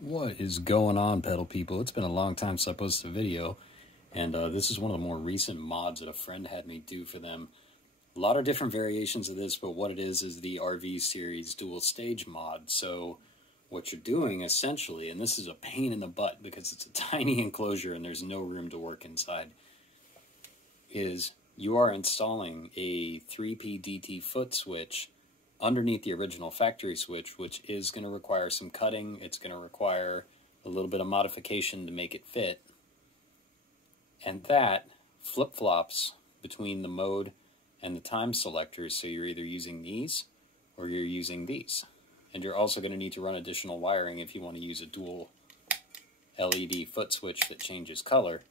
What is going on, pedal people? It's been a long time since I posted a video, and this is one of the more recent mods that a friend had me do for them. A lot of different variations of this, but what it is the RV series dual stage mod. So what you're doing essentially, and this is a pain in the butt because it's a tiny enclosure and there's no room to work inside, is you are installing a 3P DT foot switch underneath the original factory switch, which is going to require some cutting. It's going to require a little bit of modification to make it fit. And that flip-flops between the mode and the time selectors, so you're either using these or you're using these. And you're also going to need to run additional wiring if you want to use a dual LED foot switch that changes color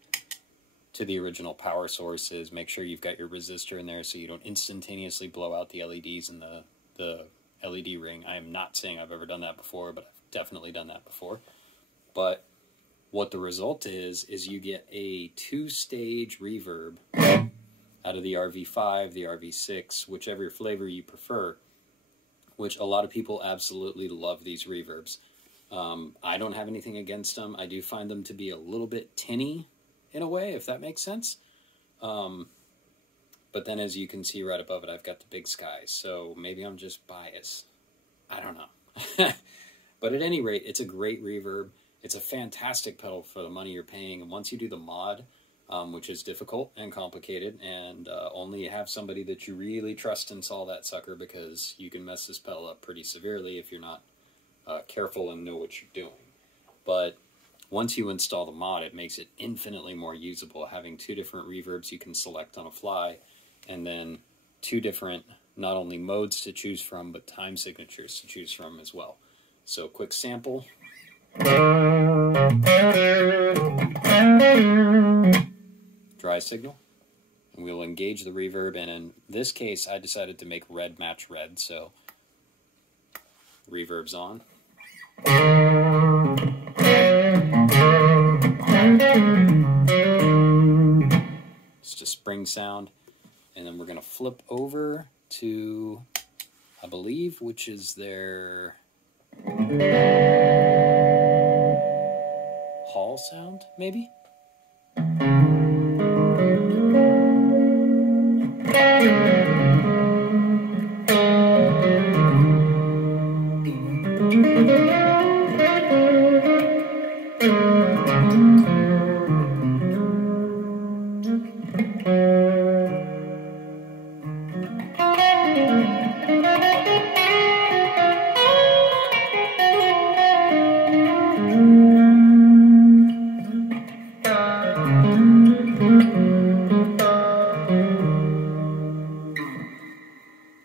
to the original power sources. Make sure you've got your resistor in there so you don't instantaneously blow out the LEDs in the LED ring. I am not saying I've ever done that before, but I've definitely done that before. But what the result is you get a two-stage reverb out of the RV5, the RV6, whichever flavor you prefer, which a lot of people absolutely love these reverbs. I don't have anything against them. I do find them to be a little bit tinny in a way, if that makes sense. But then as you can see right above it, I've got the big sky, so maybe I'm just biased. I don't know. But at any rate, it's a great reverb. It's a fantastic pedal for the money you're paying, and once you do the mod, which is difficult and complicated, and only have somebody that you really trust install that sucker, because you can mess this pedal up pretty severely if you're not careful and know what you're doing. But once you install the mod, it makes it infinitely more usable, having two different reverbs you can select on a fly, and then two different, not only modes to choose from, but time signatures to choose from as well. So quick sample. Dry signal. And we'll engage the reverb, and in this case I decided to make red match red, so reverb's on. It's just spring sound. And then we're going to flip over to, I believe, which is their hall sound, maybe?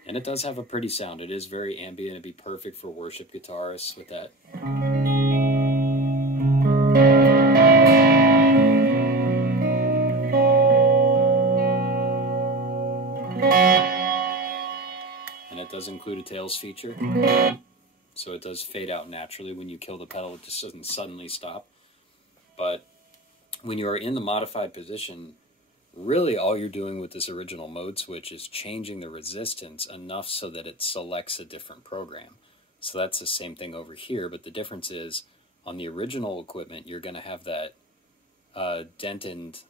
And it does have a pretty sound. It is very ambient. It'd be perfect for worship guitarists with that. And it does include a tails feature. So it does fade out naturally when you kill the pedal. It just doesn't suddenly stop. But when you are in the modified position, really all you're doing with this original mode switch is changing the resistance enough so that it selects a different program. So that's the same thing over here, but the difference is on the original equipment you're going to have that dented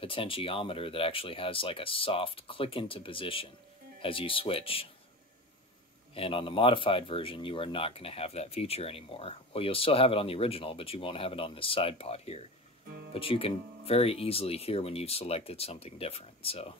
potentiometer that actually has like a soft click into position as you switch. And on the modified version you are not going to have that feature anymore. Well, you'll still have it on the original, but you won't have it on this side pod here. But you can very easily hear when you've selected something different, so.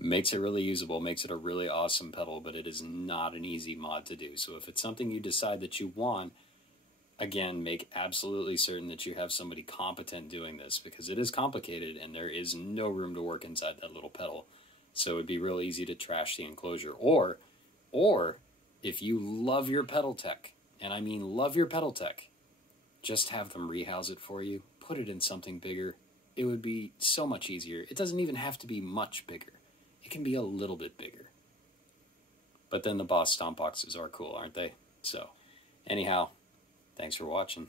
Makes it really usable, makes it a really awesome pedal, but it is not an easy mod to do. So if it's something you decide that you want, again, make absolutely certain that you have somebody competent doing this, because it is complicated and there is no room to work inside that little pedal. So it'd be real easy to trash the enclosure. Or if you love your pedal tech, and I mean love your pedal tech, just have them rehouse it for you, put it in something bigger. It would be so much easier. It doesn't even have to be much bigger. It can be a little bit bigger. But then the Boss stomp boxes are cool, aren't they? So, anyhow, thanks for watching.